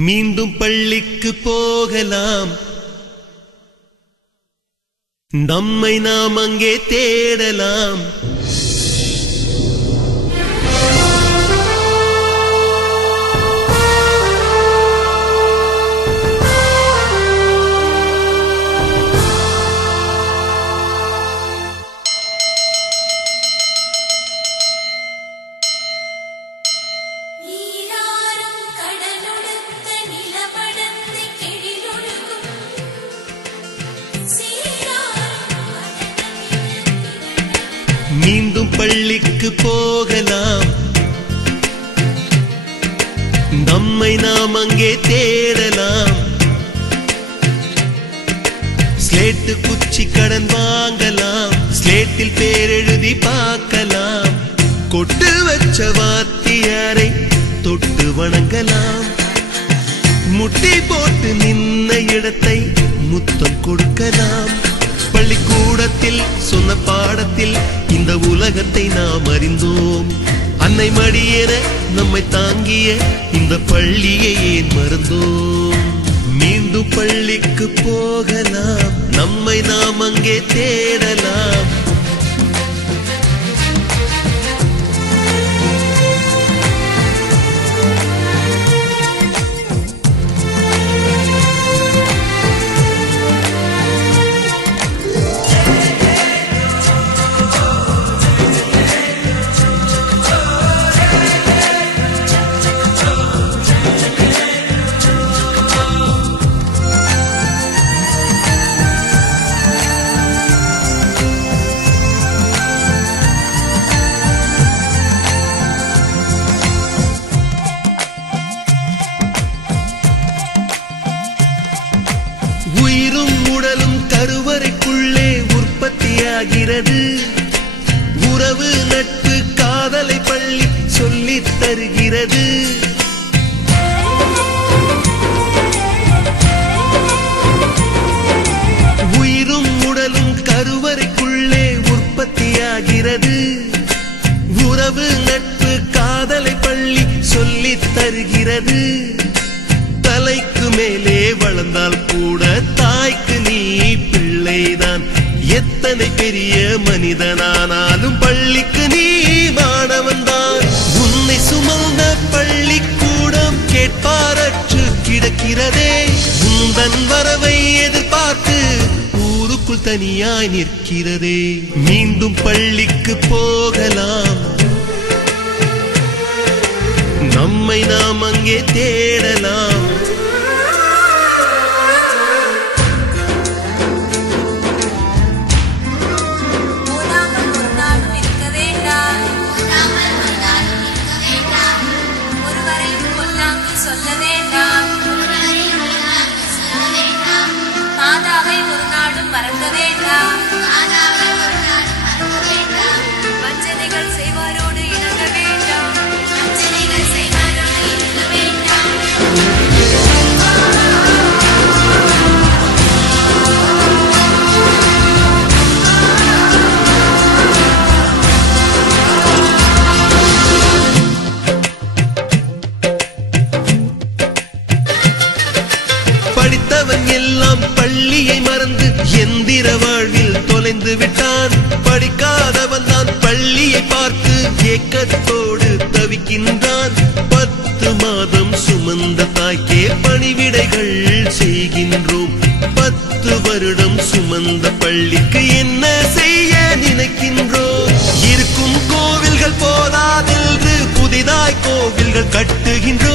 மீண்டும் பள்ளிக்கு போகலாம், நம்மை நாம் அங்கே தேடலாம். மீண்டும் பள்ளிக்கு போகலாம், நம்மை நாம் அங்கே தேடலாம். ஸ்லேட்டு குச்சி கடன் வாங்கலாம், ஸ்லேட்டில் பேர் எழுதி பார்க்கலாம். கொட்டு வச்ச வாத்தியாரை தொட்டு வணங்கலாம். முட்டி போட்டு நின்ன இடத்தை முத்தம் கொடுக்கலாம். பள்ளிக்கூடத்தில் சொன்ன பாடத்தில் இந்த உலகத்தை நாம் அறிந்தோம். அன்னை மடியென நம்மை தாங்கிய இந்த பள்ளியை ஏன் மறந்தோம்? மீண்டும் பள்ளிக்கு போகலாம், நம்மை நாம் அங்கே தேடலாம். உயிரும் உடலும் கருவறைக்குள்ளே உற்பத்தியாகிறது. உறவு நட்பு காதலை பள்ளி சொல்லித் தருகிறது. உயிரும் உடலும் கருவறைக்குள்ளே உற்பத்தியாகிறது. உறவு நட்பு காதலை பள்ளி சொல்லித் தருகிறது. தலைக்கு மேலே வளர்ந்தால் கூட தாய்க்கு நீ பிள்ளைதான். எத்தனை பெரிய மனிதனானாலும் பள்ளிக்கு நீ மாணவன்தான். உன்னை சுமந்த பள்ளிக்கூடம் கேட்பாரற்று கிடக்கிறதே. உந்தன் வரவை எதிர்பார்த்து ஊருக்குள் தனியாய் நிற்கிறதே. மீண்டும் பள்ளிக்கு போகலாம், நம்மை நாம் அங்கே தேடலாம். மாதாவை ஒரு நாளும் மறக்க வேண்டாம். வஞ்சனைகள் செய்வாரோடு இணங்க வேண்டாம். படித்தவன் எல்லாம் பள்ளியை மறந்து எந்திர வாழ்வில் தொலைந்து விட்டான். படிக்காதவன் தான் பள்ளியை பார்த்து ஏக்கத்தோடு தவிக்கின்றான். 10 மாதம் சுமந்த தாய்க்கே பணிவிடைகள் செய்கின்றோம். 10 வருடம் சுமந்த பள்ளிக்கு என்ன செய்ய நினைக்கின்றோம்? இருக்கும் கோவில்கள் போதாதென்று புதிதாய் கோவில்கள் கட்டுகின்றோம்.